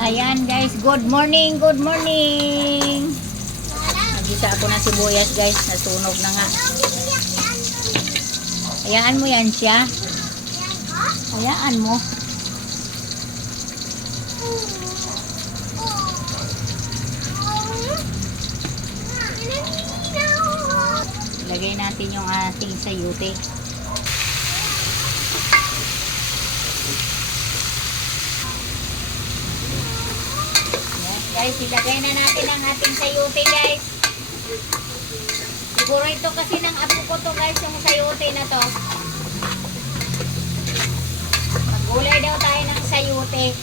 Ayan guys, good morning, good morning. Nagisa ako ng sibuyas guys, nasunog na nga. Hayaan mo yan siya. Hayaan mo. Ilagay natin yung ating sayote. Guys, ilagay na natin ang ating sayote guys. Siguro ito kasi ng apo ko to guys, yung sayote na to. Maggulay daw tayo ng sayote.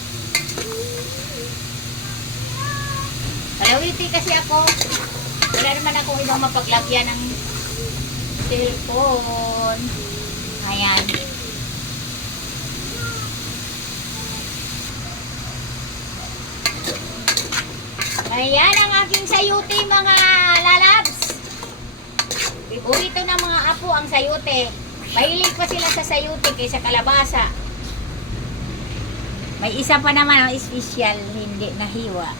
Palawiti kasi ako. Wala naman akong ibang mapaglagyan ng cellphone. Ayan. Ayan ang aking sayote mga lalabs. Favorito ng mga apo ang sayote. Mahilig pa sila sa sayote kaysa kalabasa. May isa pa naman ang special, hindi nahiwa.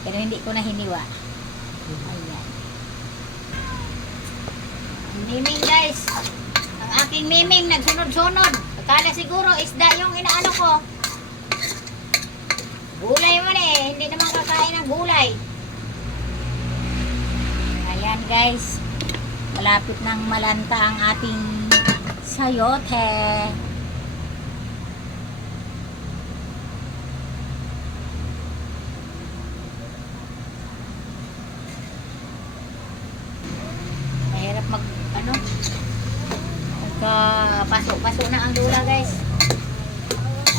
Pero hindi ko na hiniwa. Ayan. Miming guys. Ang aking miming nagsunod-sunod. Akala siguro isda yung inaano ko. Gulay man eh, hindi naman kakain ng gulay. Ayan guys, malapit nang malanta ang ating sayote. Mahirap mag, pasok-pasok na ang dula guys.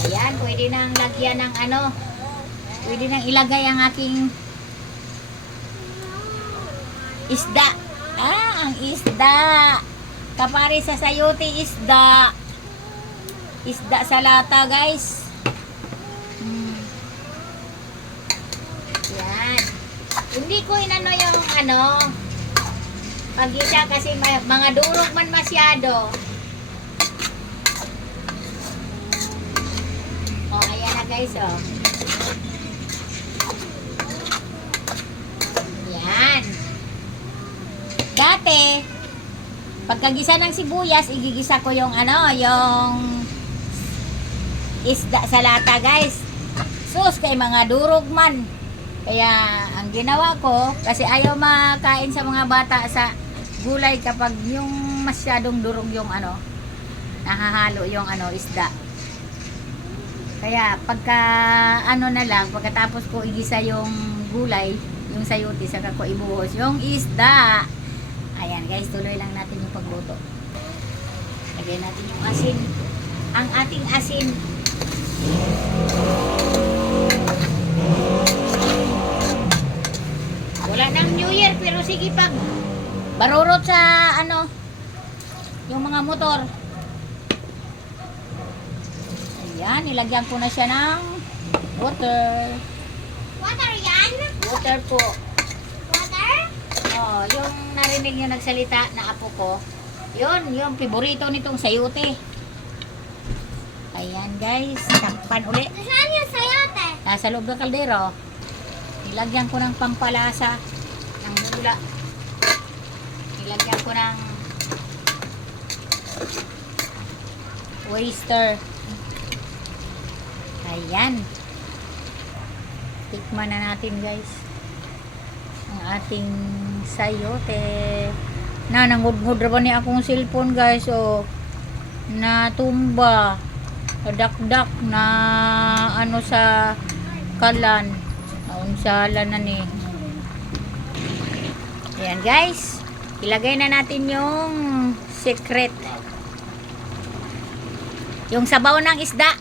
Ayan, pwede nang lagyan ng pwede nang ilagay ang aking isda. Ang isda. Kapari sa sayote, isda. Isda sa lata, guys. Yan. Hindi ko inano yung pag-isa kasi mga durog man masyado. Ayan na guys, Dati, pagkagisa ng sibuyas, igigisa ko yung yung isda sa lata, guys. Sus, kay mga durog man. Kaya, ang ginawa ko, kasi ayaw makain sa mga bata sa gulay kapag yung masyadong durog yung nahahalo yung isda. Kaya, pagka na lang, pagkatapos ko igisa yung gulay, yung sayote, saka ko ibuhos yung isda. Ayan guys, tuloy lang natin yung pagluto. Lagyan natin yung asin. Ang ating asin. Wala nang New Year, pero sige pag barurot sa yung mga motor. Ayan, nilagyan ko na siya ng water. Water yan? Water po. Water? Yung narinig nyo nagsalita na apo ko, yun, yung favorito nitong sayote. Ayan guys, takpan uli. Saan yung sayote? Nasa loob ng kaldero. Nilagyan ko ng pampalasa ng gula. Nilagyan ko ng oyster. Ayan. Tikman na natin guys ang ating sayote. Nangudngud ra ba ni akong cellphone guys, natumba, nadakdak na sa kalan, naunsalan na ni. Ayan guys, ilagay na natin yung secret, yung sabaw ng isda.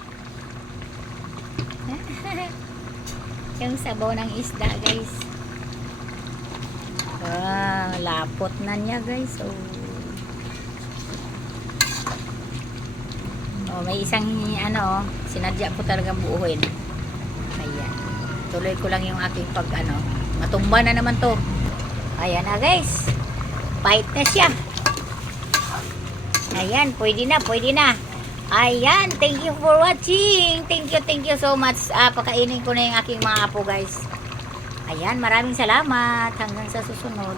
Yung sabaw ng isda guys. Lapot na niya guys. May isang sinadya ko talagang buuhin. Ayan. Tuloy ko lang yung aking matumba na naman to. Ayan na guys. Bite na siya. Ayan, pwede na, pwede na. Ayan, thank you for watching. Thank you so much. Pakainin ko na yung aking mga apo, guys. Ayan, maraming salamat. Hanggang sa susunod.